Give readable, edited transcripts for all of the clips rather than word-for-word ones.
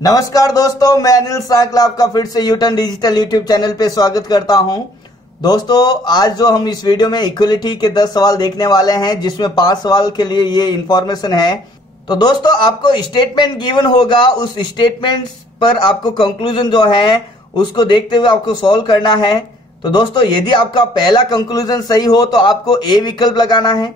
नमस्कार दोस्तों, मैं अनिल साकला आपका फिर से यूटर्न डिजिटल यूट्यूब चैनल पे स्वागत करता हूं। दोस्तों, आज जो हम इस वीडियो में इक्वलिटी के 10 सवाल देखने वाले हैं, जिसमें 5 सवाल के लिए ये इंफॉर्मेशन है। तो दोस्तों, आपको स्टेटमेंट गिवन होगा, उस स्टेटमेंट पर आपको कंक्लूजन जो है उसको देखते हुए आपको सॉल्व करना है। तो दोस्तों, यदि आपका पहला कंक्लूजन सही हो तो आपको ए विकल्प लगाना है।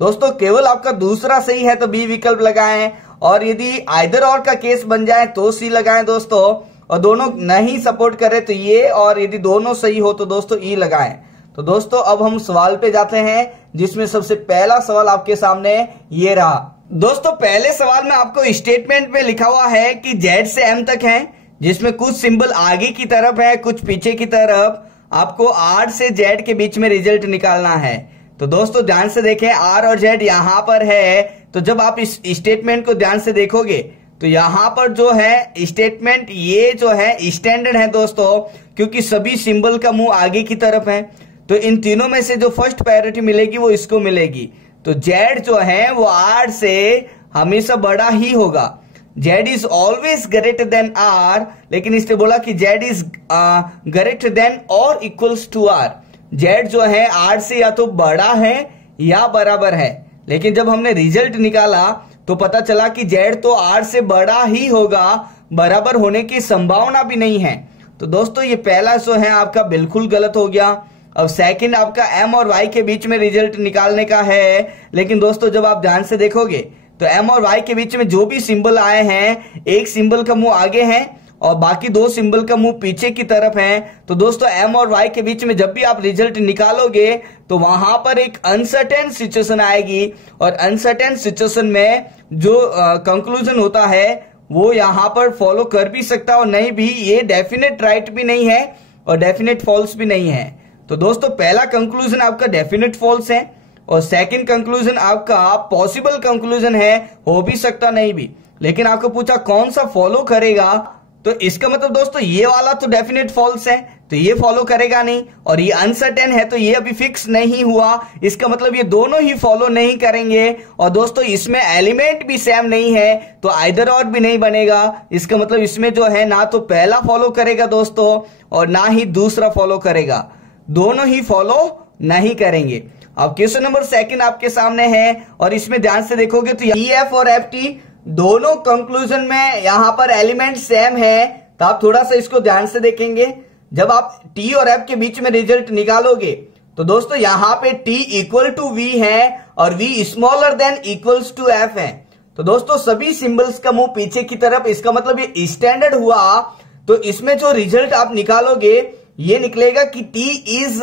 दोस्तों, केवल आपका दूसरा सही है तो बी विकल्प लगाएं, और यदि आइदर और का केस बन जाए तो सी लगाएं दोस्तों, और दोनों नहीं सपोर्ट करे तो ये, और यदि दोनों सही हो तो दोस्तों ई लगाएं। तो दोस्तों, अब हम सवाल पे जाते हैं, जिसमें सबसे पहला सवाल आपके सामने ये रहा। दोस्तों, पहले सवाल में आपको स्टेटमेंट में लिखा हुआ है कि जेड से एम तक है, जिसमें कुछ सिंबल आगे की तरफ है, कुछ पीछे की तरफ। आपको आर से जेड के बीच में रिजल्ट निकालना है। तो दोस्तों, ध्यान से देखें, आर और जेड यहां पर है। तो जब आप इस स्टेटमेंट को ध्यान से देखोगे तो यहां पर जो है स्टेटमेंट ये जो है स्टैंडर्ड है दोस्तों, क्योंकि सभी सिंबल का मुंह आगे की तरफ है। तो इन तीनों में से जो फर्स्ट प्रायोरिटी मिलेगी वो इसको मिलेगी। तो जेड जो है वो आर से हमेशा बड़ा ही होगा। Z is always greater than R, लेकिन इसने बोला कि जेड इज ग्रेटर देन और इक्वल्स टू आर। जेड जो है आर से या तो बड़ा है या बराबर है, लेकिन जब हमने रिजल्ट निकाला तो पता चला कि जेड तो आर से बड़ा ही होगा, बराबर होने की संभावना भी नहीं है। तो दोस्तों, ये पहला जो है आपका बिल्कुल गलत हो गया। अब सेकंड आपका एम और वाई के बीच में रिजल्ट निकालने का है, लेकिन दोस्तों जब आप ध्यान से देखोगे तो एम और वाई के बीच में जो भी सिंबल आए हैं, एक सिंबल का मुंह आगे है और बाकी दो सिंबल का मुंह पीछे की तरफ है। तो दोस्तों, एम और वाई के बीच में जब भी आप रिजल्ट निकालोगे तो वहां पर एक अनसर्टेन सिचुएशन आएगी, और अनसर्टेन सिचुएशन में जो कंक्लूजन होता है वो यहां पर फॉलो कर भी सकता है और नहीं भी। ये डेफिनेट राइट भी नहीं है और डेफिनेट फॉल्स भी नहीं है। तो दोस्तों, पहला कंक्लूजन आपका डेफिनेट फॉल्स है, और सेकंड कंक्लूजन आपका पॉसिबल कंक्लूजन है, हो भी सकता नहीं भी। लेकिन आपको पूछा कौन सा फॉलो करेगा, तो इसका मतलब दोस्तों ये वाला तो डेफिनेट फॉल्स है, तो ये फॉलो करेगा नहीं, और ये अनसर्टेन है तो ये अभी फिक्स नहीं हुआ। इसका मतलब ये दोनों ही फॉलो नहीं करेंगे, और दोस्तों इसमें एलिमेंट भी सेम नहीं है, तो आइदर और भी नहीं बनेगा। इसका मतलब इसमें जो है ना तो पहला फॉलो करेगा दोस्तों, और ना ही दूसरा फॉलो करेगा, दोनों ही फॉलो नहीं करेंगे। अब क्वेश्चन नंबर सेकंड आपके सामने है, और इसमें ध्यान से देखोगे तो ई एफ और एफ टी दोनों कंक्लूजन में यहां पर एलिमेंट सेम है। तो आप थोड़ा सा इसको ध्यान से देखेंगे। जब आप टी और एफ के बीच में रिजल्ट निकालोगे तो दोस्तों यहां पे टी इक्वल टू वी है और V smaller than equals to F है। तो दोस्तों सभी सिंबल्स का मुंह पीछे की तरफ, इसका मतलब ये स्टैंडर्ड हुआ। तो इसमें जो रिजल्ट आप निकालोगे ये निकलेगा कि टी इज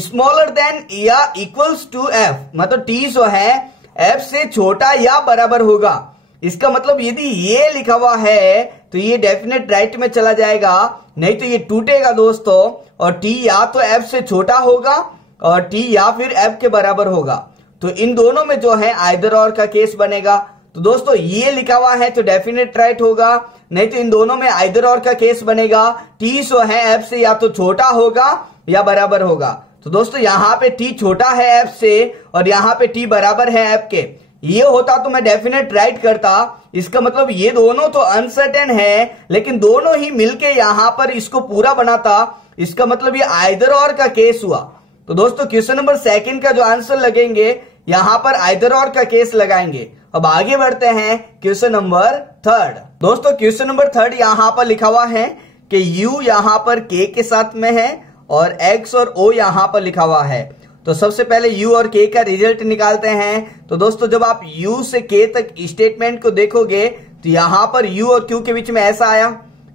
स्मॉलर देन या इक्वल्स टू एफ, मतलब टी जो है एफ से छोटा या बराबर होगा। इसका मतलब यदि ये लिखा हुआ है तो ये डेफिनेट राइट में चला जाएगा, नहीं तो ये टूटेगा दोस्तों, और टी या तो एफ से छोटा होगा और टी या फिर एफ के बराबर होगा। तो इन दोनों में जो है आइदर और का केस बनेगा। तो दोस्तों ये लिखा हुआ है तो डेफिनेट राइट होगा, नहीं तो इन दोनों में आइदर और का केस बनेगा। टी जो है एफ से या तो छोटा होगा या बराबर होगा। तो दोस्तों यहाँ पे टी छोटा है एफ से और यहाँ पे टी बराबर है एफ के। ये होता तो मैं डेफिनेट राइट करता। इसका मतलब ये दोनों तो अनसर्टेन है, लेकिन दोनों ही मिलके यहां पर इसको पूरा बनाता। इसका मतलब ये आइदर और का केस हुआ। तो दोस्तों क्वेश्चन नंबर सेकंड का जो आंसर लगेंगे यहां पर आइदर और का केस लगाएंगे। अब आगे बढ़ते हैं क्वेश्चन नंबर थर्ड। दोस्तों क्वेश्चन नंबर थर्ड यहां पर लिखा हुआ है कि यू यहां पर के के साथ में है और एक्स और ओ यहां पर लिखा हुआ है। तो सबसे पहले u और k का रिजल्ट निकालते हैं। तो दोस्तों जब आप u से k तक स्टेटमेंट को देखोगे तो यहां पर u और q के बीच में ऐसा आया,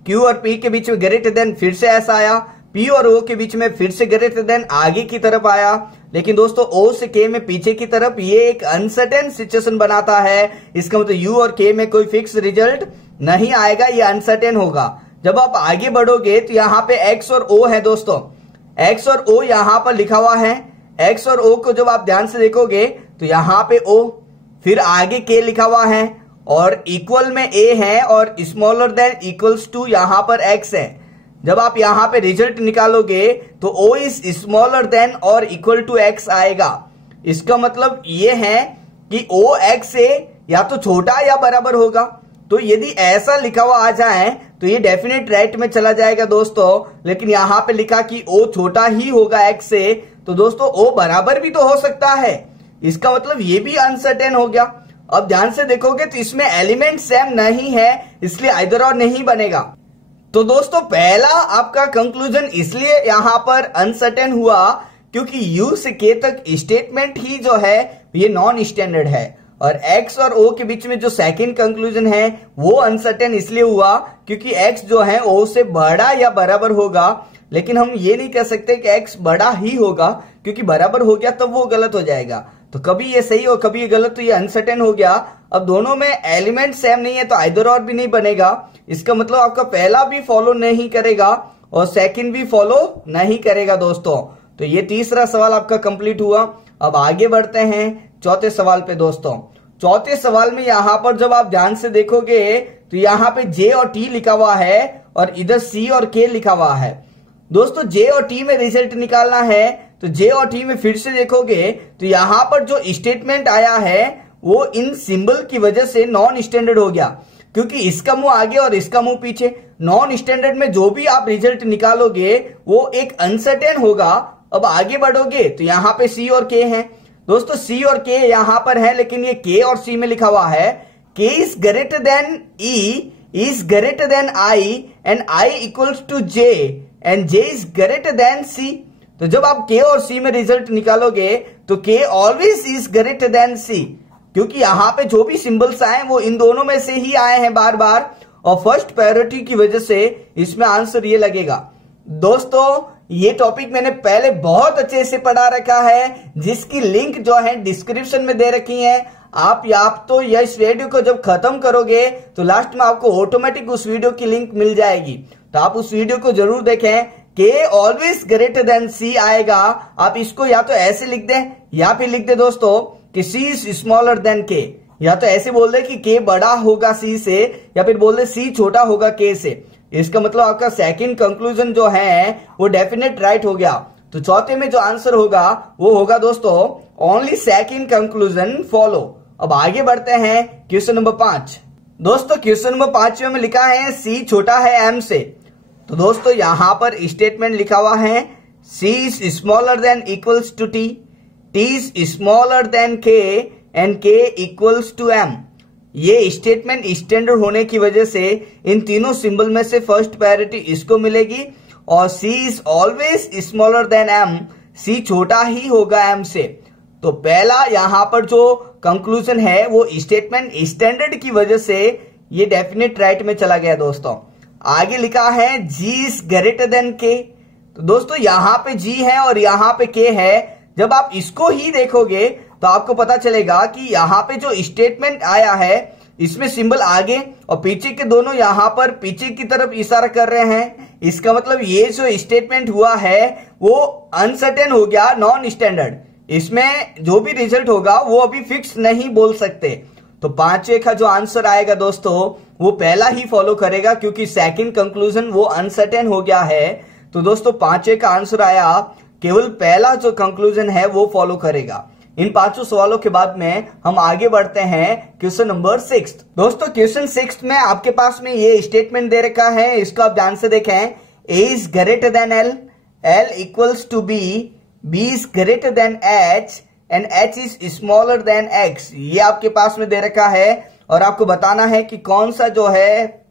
q और p के बीच में ग्रेटर देन फिर से ऐसा आया, p और o के बीच में फिर से ग्रेटर देन आगे की तरफ आया। लेकिन दोस्तों o से k में पीछे की तरफ ये एक अनसर्टेन सिचुएशन बनाता है। इसका मतलब u और k में कोई फिक्स रिजल्ट नहीं आएगा, ये अनसर्टेन होगा। जब आप आगे बढ़ोगे तो यहाँ पे x और o है दोस्तों, x और o यहाँ पर लिखा हुआ है। x और o को जब आप ध्यान से देखोगे तो यहाँ पे o, फिर आगे k लिखा हुआ है और इक्वल में a है और स्मॉलर देन इक्वल्स टू यहाँ पर x है। जब आप यहाँ पे रिजल्ट निकालोगे तो o इज स्मॉलर देन और इक्वल टू x आएगा। इसका मतलब ये है कि o x से या तो छोटा या बराबर होगा। तो यदि ऐसा लिखा हुआ आ जाए तो ये डेफिनेट राइट में चला जाएगा दोस्तों। लेकिन यहाँ पे लिखा कि ओ छोटा ही होगा एक्स से, तो दोस्तों ओ बराबर भी तो हो सकता है, इसका मतलब ये भी अनसर्टेन हो गया। अब ध्यान से देखोगे तो इसमें एलिमेंट सेम नहीं है, इसलिए आइदर और नहीं बनेगा। तो दोस्तों पहला आपका कंक्लूजन इसलिए यहां पर अनसर्टेन हुआ क्योंकि यू से के तक स्टेटमेंट ही जो है ये नॉन स्टैंडर्ड है, और एक्स और ओ के बीच में जो सेकंड कंक्लूजन है वो अनसर्टेन इसलिए हुआ क्योंकि एक्स जो है ओ से बड़ा या बराबर होगा। लेकिन हम ये नहीं कह सकते कि एक्स बड़ा ही होगा, क्योंकि बराबर हो गया तब वो गलत हो जाएगा। तो कभी ये सही और कभी ये गलत, तो ये अनसर्टेन हो गया। अब दोनों में एलिमेंट सेम नहीं है तो आइदर और भी नहीं बनेगा। इसका मतलब आपका पहला भी फॉलो नहीं करेगा और सेकंड भी फॉलो नहीं करेगा दोस्तों। तो ये तीसरा सवाल आपका कंप्लीट हुआ। अब आगे बढ़ते हैं चौथे सवाल पे दोस्तों। चौथे सवाल में यहां पर जब आप ध्यान से देखोगे तो यहां पे जे और टी लिखा हुआ है और इधर सी और के लिखा हुआ है। दोस्तों जे और टी में रिजल्ट निकालना है, तो जे और टी में फिर से देखोगे तो यहां पर जो स्टेटमेंट आया है वो इन सिंबल की वजह से नॉन स्टैंडर्ड हो गया, क्योंकि इसका मुंह आगे और इसका मुंह पीछे। नॉन स्टैंडर्ड में जो भी आप रिजल्ट निकालोगे वो एक अनसर्टेन होगा। अब आगे बढ़ोगे तो यहाँ पे सी और के हैं दोस्तों, सी और के यहां पर है, लेकिन ये के और सी में लिखा हुआ है K is greater than E is greater than I and I equals to J and J is greater than C. तो जब आप के और सी में रिजल्ट निकालोगे तो के ऑलवेज इज ग्रेटर देन सी, क्योंकि यहां पे जो भी सिंबल्स आए वो इन दोनों में से ही आए हैं बार बार, और फर्स्ट प्रायोरिटी की वजह से इसमें आंसर ये लगेगा। दोस्तों ये टॉपिक मैंने पहले बहुत अच्छे से पढ़ा रखा है, जिसकी लिंक जो है डिस्क्रिप्शन में दे रखी है। आप तो इस वीडियो को जब खत्म करोगे तो लास्ट में आपको ऑटोमेटिक उस वीडियो की लिंक मिल जाएगी, तो आप उस वीडियो को जरूर देखें। के ऑलवेज ग्रेटर देन सी आएगा, आप इसको या तो ऐसे लिख दें या फिर लिख दे दोस्तों कि सी इज स्मॉलर देन के, या तो ऐसे बोल दे कि के बड़ा होगा सी से, या फिर बोल दे सी छोटा होगा के से। इसका मतलब आपका सेकंड कंक्लूजन जो है वो डेफिनेट राइट हो गया। तो चौथे में जो आंसर होगा वो होगा दोस्तों ओनली सेकंड कंक्लूजन फॉलो। अब आगे बढ़ते हैं क्वेश्चन नंबर 5। दोस्तों क्वेश्चन नंबर 5 में लिखा है सी छोटा है एम से। तो दोस्तों यहां पर स्टेटमेंट लिखा हुआ है C is smaller than equals to T, T is smaller than K and K equals to M. ये स्टेटमेंट स्टैंडर्ड होने की वजह से इन तीनों सिंबल में से फर्स्ट प्रायोरिटी इसको मिलेगी, और C is always smaller than M, C छोटा ही होगा एम से। तो पहला यहां पर जो कंक्लूजन है वो स्टेटमेंट स्टैंडर्ड की वजह से ये डेफिनेट राइट में चला गया दोस्तों। आगे लिखा है जी इज ग्रेटर देन के। तो दोस्तों यहां पे जी है और यहां पे के है। जब आप इसको ही देखोगे तो आपको पता चलेगा कि यहाँ पे जो स्टेटमेंट आया है इसमें सिंबल आगे और पीछे के दोनों यहाँ पर पीछे की तरफ इशारा कर रहे हैं। इसका मतलब ये जो स्टेटमेंट हुआ है वो अनसर्टेन हो गया, नॉन स्टैंडर्ड। इसमें जो भी रिजल्ट होगा वो अभी फिक्स नहीं बोल सकते। तो पांचवे का जो आंसर आएगा दोस्तों वो पहला ही फॉलो करेगा, क्योंकि सेकंड कंक्लूजन वो अनसर्टेन हो गया है। तो दोस्तों पांचवे का आंसर आया, केवल पहला जो कंक्लूजन है वो फॉलो करेगा। इन पांचों सवालों के बाद में हम आगे बढ़ते हैं क्वेश्चन नंबर 6। दोस्तों क्वेश्चन 6 में आपके पास में ये स्टेटमेंट दे रखा है, इसको आप ध्यान से देखें। A is greater than L, L equals to B, B is greater than H and H is smaller than X. ये आपके पास में दे रखा है और आपको बताना है कि कौन सा जो है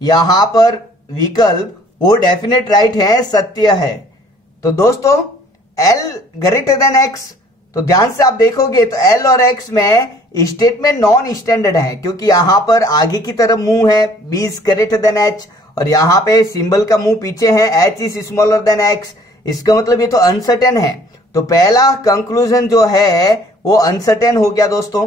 यहां पर विकल्प वो डेफिनेट राइट है, सत्य है। तो दोस्तों एल ग्रेटर देन एक्स, तो ध्यान से आप देखोगे तो एल और एक्स में स्टेटमेंट नॉन स्टैंडर्ड है, क्योंकि यहां पर आगे की तरफ मुंह है B is greater than H, और यहां पे सिंबल का मुंह पीछे है H is smaller than X. इसका मतलब ये तो अनसर्टेन है। तो पहला कंक्लूजन जो है वो अनसर्टेन हो गया दोस्तों।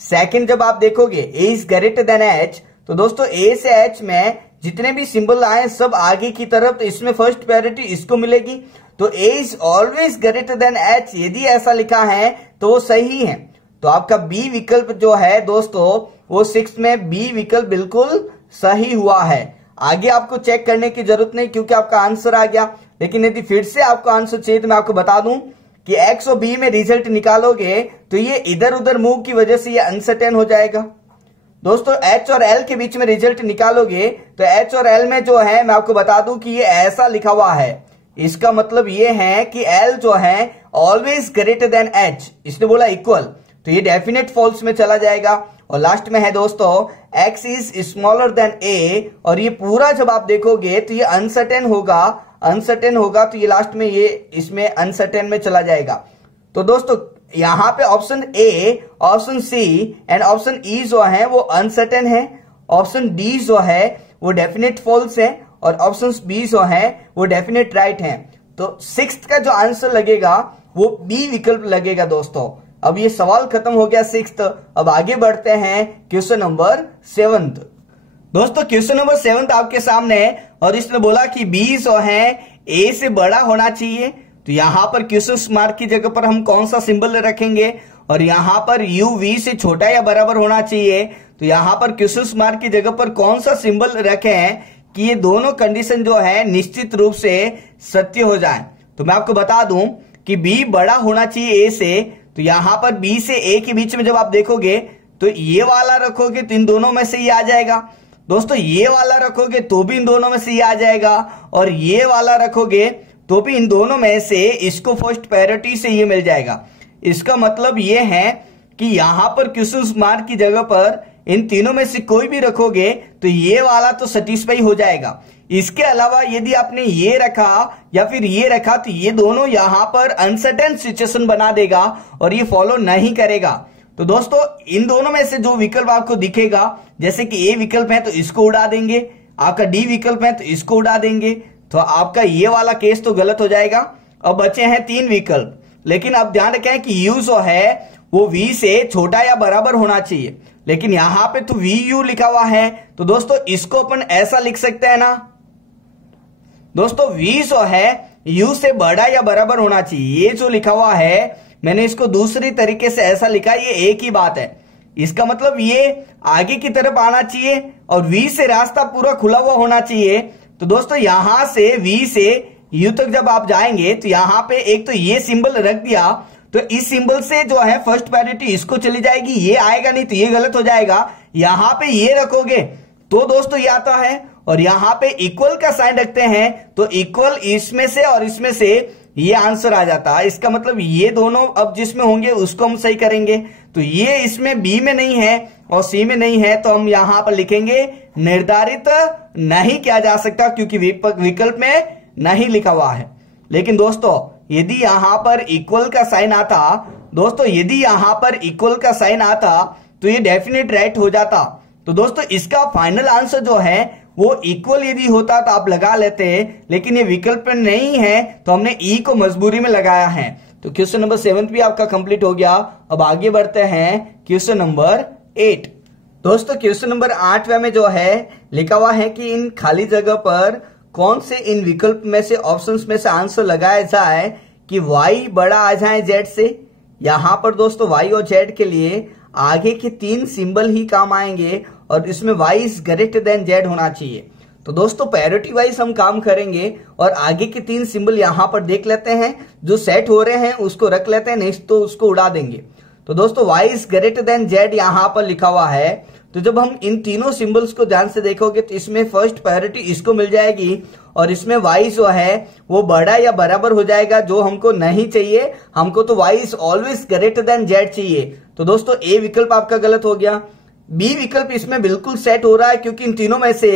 सेकंड जब आप देखोगे ए इज ग्रेटर देन एच, तो दोस्तों ए से एच में जितने भी सिंबल आए सब आगे की तरफ, तो इसमें फर्स्ट प्रायोरिटी इसको मिलेगी। तो A is always greater than H, यदि ऐसा लिखा है तो वो सही है। तो आपका बी विकल्प जो है दोस्तों वो 6 में बी विकल्प बिल्कुल सही हुआ है। आगे आपको चेक करने की जरूरत नहीं क्योंकि आपका आंसर आ गया। लेकिन यदि फिर से आपको आंसर चाहिए तो मैं आपको बता दूं कि एक्स और बी में रिजल्ट निकालोगे तो ये इधर उधर मूव की वजह से ये अनसर्टेन हो जाएगा। दोस्तों H और L के बीच में रिजल्ट निकालोगे तो H और L में जो है मैं आपको बता दूं कि ये ऐसा लिखा हुआ है। इसका मतलब ये है कि L जो है ऑलवेज ग्रेटर देन H, इसने बोला इक्वल, तो ये डेफिनेट फॉल्स में चला जाएगा। और लास्ट में है दोस्तों X is smaller then A, और ये पूरा जब आप देखोगे तो ये अनसर्टेन होगा, तो ये लास्ट में ये इसमें अनसर्टेन में चला जाएगा। तो दोस्तों यहाँ पे option A, option C and option E जो है वो अनसर्टेन है, ऑप्शन डी जो है वो डेफिनेट फॉल्स है, और ऑप्शन बी जो है वो डेफिनेट राइट है। तो सिक्स्थ का जो आंसर लगेगा वो बी विकल्प लगेगा दोस्तों। अब ये सवाल खत्म हो गया सिक्स्थ। अब आगे बढ़ते हैं क्वेश्चन नंबर 7। दोस्तों क्वेश्चन नंबर 7 आपके सामने है, और इसने बोला कि बी जो है ए से बड़ा होना चाहिए। तो यहां पर क्वेश्चन मार्क की जगह पर हम कौन सा सिंबल रखेंगे, और यहां पर यू वी से छोटा या बराबर होना चाहिए। तो यहां पर क्वेश्चन मार्क की जगह पर कौन सा सिंबल रखे हैं कि ये दोनों कंडीशन जो है निश्चित रूप से सत्य हो जाए। तो मैं आपको बता दूं कि बी बड़ा होना चाहिए ए से। तो यहां पर बी से ए के बीच में जब आप देखोगे तो ये वाला रखोगे तो इन दोनों में से ये आ जाएगा। दोस्तों ये वाला रखोगे तो भी इन दोनों में से ये आ जाएगा, और ये वाला रखोगे तो भी इन दोनों में से इसको फर्स्ट प्रायोरिटी से ये मिल जाएगा। इसका मतलब ये है कि यहां पर क्वेश्चन मार्क की जगह पर इन तीनों में से कोई भी रखोगे तो ये वाला तो सेटिस्फाई हो जाएगा। इसके अलावा यदि आपने ये रखा या फिर ये रखा तो ये दोनों यहां पर अनसर्टेन सिचुएशन बना देगा और ये फॉलो नहीं करेगा। तो दोस्तों इन दोनों में से जो विकल्प आपको दिखेगा, जैसे कि ए विकल्प है तो इसको उड़ा देंगे, आपका डी विकल्प है तो इसको उड़ा देंगे, तो आपका ये वाला केस तो गलत हो जाएगा। अब बचे हैं 3 विकल्प, लेकिन अब ध्यान रखें कि यू जो है वो वी से छोटा या बराबर होना चाहिए, लेकिन यहां पे तो वी यू लिखा हुआ है। तो दोस्तों इसको अपन ऐसा लिख सकते हैं ना, दोस्तों वी जो है यू से बड़ा या बराबर होना चाहिए। ये जो लिखा हुआ है मैंने इसको दूसरी तरीके से ऐसा लिखा, ये एक ही बात है। इसका मतलब ये आगे की तरफ आना चाहिए और वी से रास्ता पूरा खुला हुआ होना चाहिए। तो दोस्तों यहां से वी से यू तक जब आप जाएंगे तो यहां पे एक तो ये सिंबल रख दिया, तो इस सिंबल से जो है फर्स्ट प्रायोरिटी इसको चली जाएगी, ये आएगा नहीं तो ये गलत हो जाएगा। यहां पे ये रखोगे तो दोस्तों ये आता है, और यहां पे इक्वल का साइन रखते हैं तो इक्वल इसमें से और इसमें से ये आंसर आ जाता है। इसका मतलब ये दोनों अब जिसमें होंगे उसको हम सही करेंगे। तो ये इसमें बी में नहीं है और सी में नहीं है, तो हम यहां पर लिखेंगे निर्धारित नहीं किया जा सकता, क्योंकि विकल्प में नहीं लिखा हुआ है। लेकिन दोस्तों यदि यहां पर इक्वल का साइन आता, दोस्तों यदि यहां पर इक्वल का साइन आता तो ये डेफिनेट राइट हो जाता। तो दोस्तों इसका फाइनल आंसर जो है वो इक्वल यदि होता तो आप लगा लेते, लेकिन ये विकल्प में नहीं है तो हमने ई को मजबूरी में लगाया है। तो क्वेश्चन नंबर 7 भी आपका कंप्लीट हो गया। अब आगे बढ़ते हैं क्वेश्चन नंबर 8। दोस्तों क्वेश्चन नंबर 8 में जो है लिखा हुआ है कि इन खाली जगह पर कौन से इन विकल्प में से ऑप्शंस में से आंसर लगाया जाए कि y बड़ा आ जाए z से। यहां पर दोस्तों y और z के लिए आगे के 3 सिंबल ही काम आएंगे और इसमें y is greater then z होना चाहिए। तो दोस्तों प्रायोरिटी वाइज हम काम करेंगे और आगे के 3 सिंबल यहां पर देख लेते हैं, जो सेट हो रहे हैं उसको रख लेते हैं, नेक्स्ट तो उसको उड़ा देंगे। तो दोस्तों y is greater then z यहां पर लिखा हुआ है, तो जब हम इन तीनों सिंबल्स को ध्यान से देखोगे तो इसमें फर्स्ट प्रायोरिटी इसको मिल जाएगी और इसमें y जो है वो बड़ा या बराबर हो जाएगा, जो हमको नहीं चाहिए। हमको तो y is always greater then z चाहिए। तो दोस्तों ए विकल्प आपका गलत हो गया। बी विकल्प इसमें बिल्कुल सेट हो रहा है, क्योंकि इन तीनों में से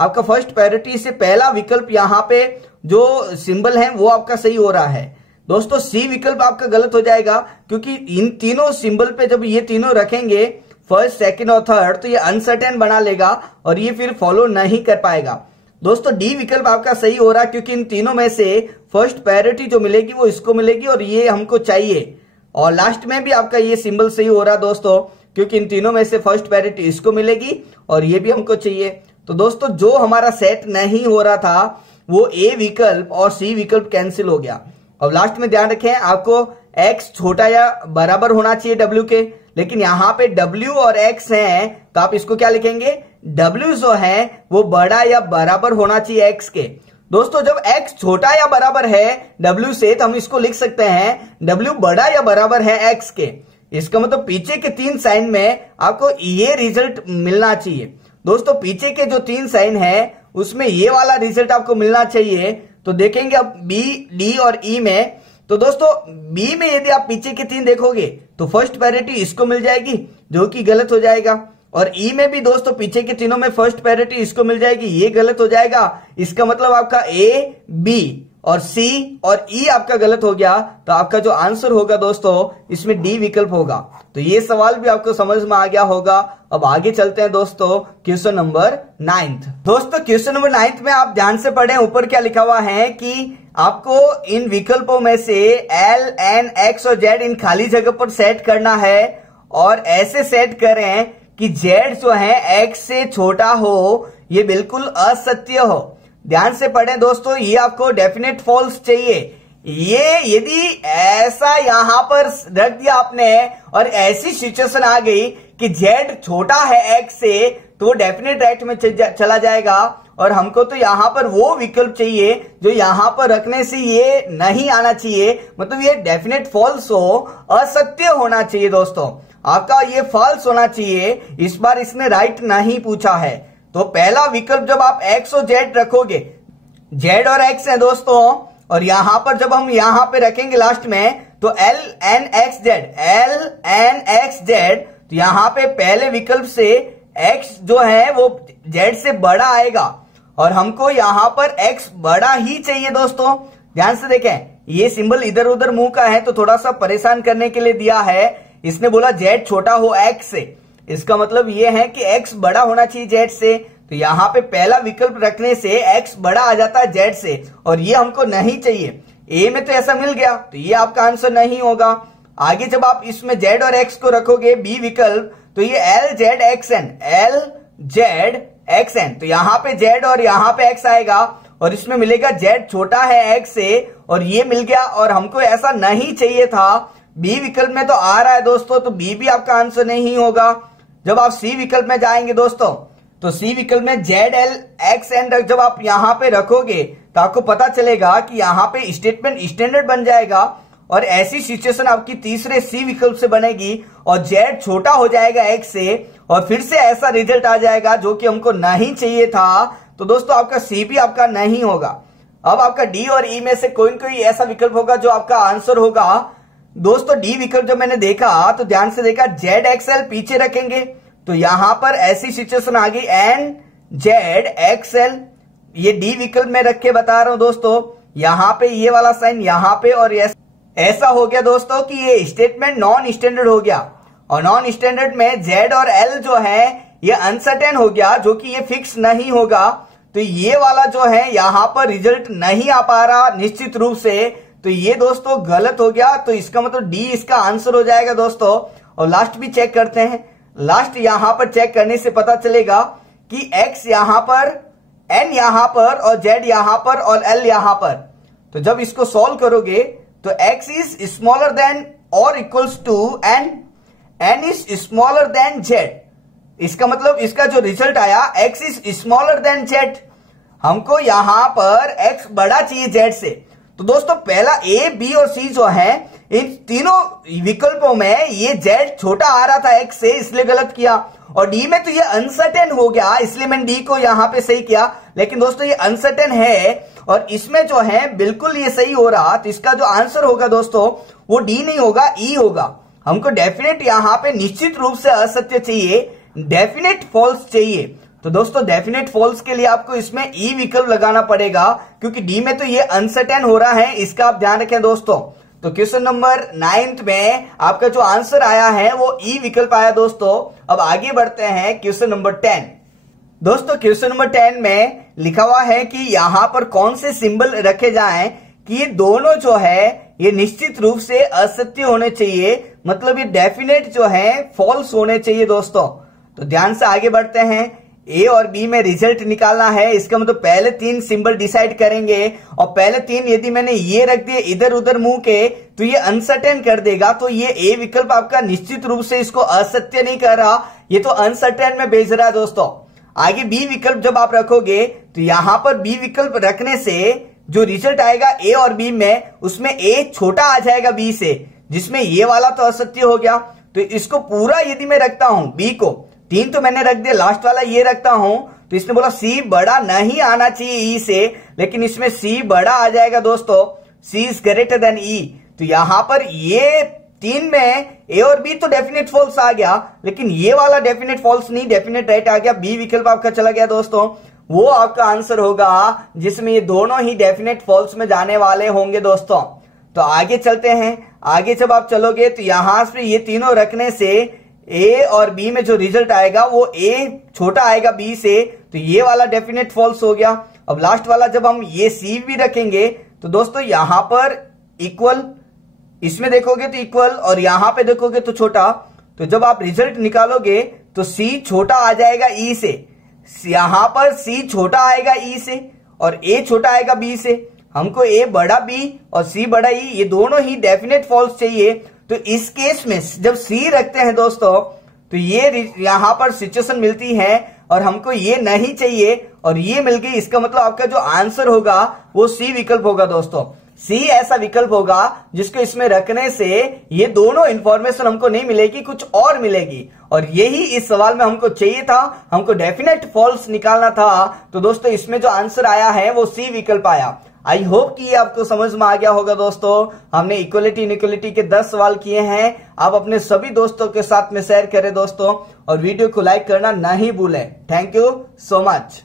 आपका फर्स्ट प्रायोरिटी से पहला विकल्प यहाँ पे जो सिंबल है वो आपका सही हो रहा है। दोस्तों सी विकल्प आपका गलत हो जाएगा, क्योंकि इन तीनों सिंबल पे जब ये तीनों रखेंगे फर्स्ट, सेकंड और थर्ड, तो ये अनसर्टेन बना लेगा और ये फिर फॉलो नहीं कर पाएगा। दोस्तों डी विकल्प आपका सही हो रहा है, क्योंकि इन तीनों में से फर्स्ट प्रायोरिटी जो मिलेगी वो इसको मिलेगी और ये हमको चाहिए। और लास्ट में भी आपका ये सिंबल सही हो रहा है दोस्तों, क्योंकि इन तीनों में से फर्स्ट प्रायोरिटी इसको मिलेगी और ये भी हमको चाहिए। तो दोस्तों जो हमारा सेट नहीं हो रहा था वो ए विकल्प और सी विकल्प कैंसिल हो गया। अब लास्ट में ध्यान रखें आपको x छोटा या बराबर होना चाहिए w के, लेकिन यहाँ पे w और x है तो आप इसको क्या लिखेंगे, w जो है वो बड़ा या बराबर होना चाहिए x के। दोस्तों जब x छोटा या बराबर है w से तो हम इसको लिख सकते हैं w बड़ा या बराबर है x के। इसका मतलब पीछे के 3 साइन में आपको ये रिजल्ट मिलना चाहिए। दोस्तों पीछे के जो 3 साइन है उसमें ये वाला रिजल्ट आपको मिलना चाहिए। तो देखेंगे अब बी, डी और ई में। तो दोस्तों बी में यदि आप पीछे के 3 देखोगे तो फर्स्ट पैरिटी इसको मिल जाएगी, जो कि गलत हो जाएगा। और ई में भी दोस्तों पीछे के तीनों में फर्स्ट पैरिटी इसको मिल जाएगी, ये गलत हो जाएगा। इसका मतलब आपका ए, बी और सी और ई आपका गलत हो गया। तो आपका जो आंसर होगा दोस्तों इसमें डी विकल्प होगा। तो ये सवाल भी आपको समझ में आ गया होगा। अब आगे चलते हैं दोस्तों क्वेश्चन नंबर 9। दोस्तों क्वेश्चन नंबर 9 में आप ध्यान से पढ़ें, ऊपर क्या लिखा हुआ है कि आपको इन विकल्पों में से एल, एन, एक्स और जेड इन खाली जगह पर सेट करना है और ऐसे सेट करें कि जेड जो है एक्स से छोटा हो, ये बिल्कुल असत्य हो। ध्यान से पढ़ें दोस्तों, ये आपको डेफिनेट फॉल्स चाहिए। ये यदि ऐसा यहां पर रख दिया आपने और ऐसी सिचुएशन आ गई कि जेड छोटा है एक्स से, तो डेफिनेट राइट में चला जाएगा। और हमको तो यहां पर वो विकल्प चाहिए जो यहां पर रखने से ये नहीं आना चाहिए, मतलब ये डेफिनेट फॉल्स हो, असत्य होना चाहिए। दोस्तों आपका ये फॉल्स होना चाहिए। इस बार इसने राइट नहीं पूछा है। तो पहला विकल्प जब आप एक्स और जेड रखोगे, जेड और एक्स है दोस्तों, और यहां पर जब हम यहां पे रखेंगे लास्ट में तो L, N, X, Z, L, N, X, Z, तो यहां पे पहले विकल्प से एक्स जो है वो जेड से बड़ा आएगा और हमको यहां पर एक्स बड़ा ही चाहिए। दोस्तों ध्यान से देखें, ये सिंबल इधर उधर मुंह का है तो थोड़ा सा परेशान करने के लिए दिया है। इसने बोला जेड छोटा हो एक्स से, इसका मतलब ये है कि एक्स बड़ा होना चाहिए जेड से। तो यहां पे पहला विकल्प रखने से एक्स बड़ा आ जाता है जेड से, और ये हमको नहीं चाहिए। ए में तो ऐसा मिल गया, तो ये आपका आंसर नहीं होगा। आगे जब आप इसमें जेड और एक्स को रखोगे बी विकल्प, तो ये L, Z, X, N, L, Z, X, N, तो यहां पे जेड और यहां पे एक्स आएगा और इसमें मिलेगा जेड छोटा है एक्स से, और ये मिल गया। और हमको ऐसा नहीं चाहिए था। बी विकल्प में तो आ रहा है दोस्तों, तो बी भी आपका आंसर नहीं होगा। जब आप सी विकल्प में जाएंगे दोस्तों, तो सी विकल्प में जेड, एल, एक्स, एन जब आप यहां पे रखोगे तो आपको पता चलेगा कि यहां पे स्टेटमेंट स्टैंडर्ड बन जाएगा और ऐसी सिचुएशन आपकी तीसरे सी विकल्प से बनेगी और जेड छोटा हो जाएगा एक्स से, और फिर से ऐसा रिजल्ट आ जाएगा जो कि हमको नहीं चाहिए था। तो दोस्तों आपका सी भी आपका नहीं होगा। अब आपका डी और ई में से कोई न कोई ऐसा विकल्प होगा जो आपका आंसर होगा। दोस्तों डी विकल्प जब मैंने देखा तो ध्यान से देखा, जेड, एक्स, एल पीछे रखेंगे तो यहां पर ऐसी सिचुएशन आ गई एन, जेड, एक्स, एल, ये डी विकल्प में रख के बता रहा हूं दोस्तों। यहां पे ये वाला साइन यहां पे, और ऐसा हो गया दोस्तों कि ये स्टेटमेंट नॉन स्टैंडर्ड हो गया, और नॉन स्टैंडर्ड में जेड और एल जो है ये अनसर्टेन हो गया, जो कि ये फिक्स नहीं होगा। तो ये वाला जो है यहां पर रिजल्ट नहीं आ पा रहा निश्चित रूप से, तो ये दोस्तों गलत हो गया। तो इसका मतलब डी इसका आंसर हो जाएगा दोस्तों। और लास्ट भी चेक करते हैं। लास्ट यहां पर चेक करने से पता चलेगा कि एक्स यहां पर, एन यहां पर और जेड यहां पर और एल यहां पर। तो जब इसको सॉल्व करोगे तो एक्स इज स्मॉलर देन और equals to N, N is smaller than Z. इसका मतलब इसका जो रिजल्ट आया X is smaller than Z, हमको यहां पर एक्स बड़ा चाहिए जेड से। तो दोस्तों पहला ए, बी और सी जो है इन तीनों विकल्पों में ये जेड छोटा आ रहा था एक्स से, इसलिए गलत किया। और डी में तो ये अनसर्टेन हो गया, इसलिए मैंने डी को यहां पे सही किया। लेकिन दोस्तों ये अनसर्टेन है और इसमें जो है बिल्कुल ये सही हो रहा, तो इसका जो आंसर होगा दोस्तों वो डी नहीं होगा, ई होगा। हमको डेफिनेट यहां पे निश्चित रूप से असत्य चाहिए, डेफिनेट फॉल्स चाहिए। तो दोस्तों डेफिनेट फॉल्स के लिए आपको इसमें ई विकल्प लगाना पड़ेगा, क्योंकि डी में तो ये अनसर्टेन हो रहा है, इसका आप ध्यान रखें दोस्तों। तो क्वेश्चन नंबर 9 में आपका जो आंसर आया है वो ई विकल्प आया दोस्तों। अब आगे बढ़ते हैं क्वेश्चन नंबर 10। दोस्तों क्वेश्चन नंबर 10 में लिखा हुआ है कि यहां पर कौन से सिंबल रखे जाएं कि ये दोनों जो है ये निश्चित रूप से असत्य होने चाहिए, मतलब ये डेफिनेट जो है फॉल्स होने चाहिए दोस्तों। तो ध्यान से आगे बढ़ते हैं। ए और बी में रिजल्ट निकालना है, इसका मतलब पहले 3 सिंबल डिसाइड करेंगे, और पहले 3 यदि मैंने ये रख दिए इधर उधर मुंह के तो ये अनसर्टेन कर देगा। तो ये ए विकल्प आपका निश्चित रूप से इसको असत्य नहीं कर रहा, ये तो अनसर्टेन में भेज रहा है दोस्तों। आगे बी विकल्प जब आप रखोगे तो यहां पर बी विकल्प रखने से जो रिजल्ट आएगा ए और बी में, उसमें ए छोटा आ जाएगा बी से, जिसमें ये वाला तो असत्य हो गया। तो इसको पूरा यदि मैं रखता हूं बी को, 3 तो मैंने रख दिया, लास्ट वाला ये रखता हूं, तो इसने बोला सी बड़ा नहीं आना चाहिए ई से, लेकिन इसमें सी बड़ा आ जाएगा दोस्तों, सी इज ग्रेटर देन ई। तो यहां पर ये 3 में ए और बी तो डेफिनेट फॉल्स आ गया, लेकिन ये वाला डेफिनेट फॉल्स नहीं, डेफिनेट राइट आ गया। बी विकल्प आपका चला गया दोस्तों, वो आपका आंसर होगा जिसमें ये दोनों ही डेफिनेट फॉल्स में जाने वाले होंगे दोस्तों। तो आगे चलते हैं, आगे जब आप चलोगे तो यहां से ये तीनों रखने से ए और बी में जो रिजल्ट आएगा वो ए छोटा आएगा बी से, तो ये वाला डेफिनेट फॉल्स हो गया। अब लास्ट वाला जब हम ये सी भी रखेंगे तो दोस्तों यहां पर इक्वल, इसमें देखोगे तो इक्वल और यहां पे देखोगे तो छोटा, तो जब आप रिजल्ट निकालोगे तो सी छोटा आ जाएगा ई से, यहां पर सी छोटा आएगा ई से और ए छोटा आएगा बी से। हमको ए बड़ा बी और सी बड़ा ई, ये दोनों ही डेफिनेट फॉल्स चाहिए। तो इस केस में जब सी रखते हैं दोस्तों तो ये यहां पर सिचुएशन मिलती है और हमको ये नहीं चाहिए और ये मिल गई, इसका मतलब आपका जो आंसर होगा वो सी विकल्प होगा दोस्तों। सी ऐसा विकल्प होगा जिसको इसमें रखने से ये दोनों इंफॉर्मेशन हमको नहीं मिलेगी, कुछ और मिलेगी, और यही इस सवाल में हमको चाहिए था, हमको डेफिनेट फॉल्स निकालना था। तो दोस्तों इसमें जो आंसर आया है वो सी विकल्प आया। आई होप कि ये आपको समझ में आ गया होगा दोस्तों। हमने इक्वलिटी इनइक्वलिटी के 10 सवाल किए हैं, आप अपने सभी दोस्तों के साथ में शेयर करें दोस्तों, और वीडियो को लाइक करना नहीं भूलें। Thank you so much.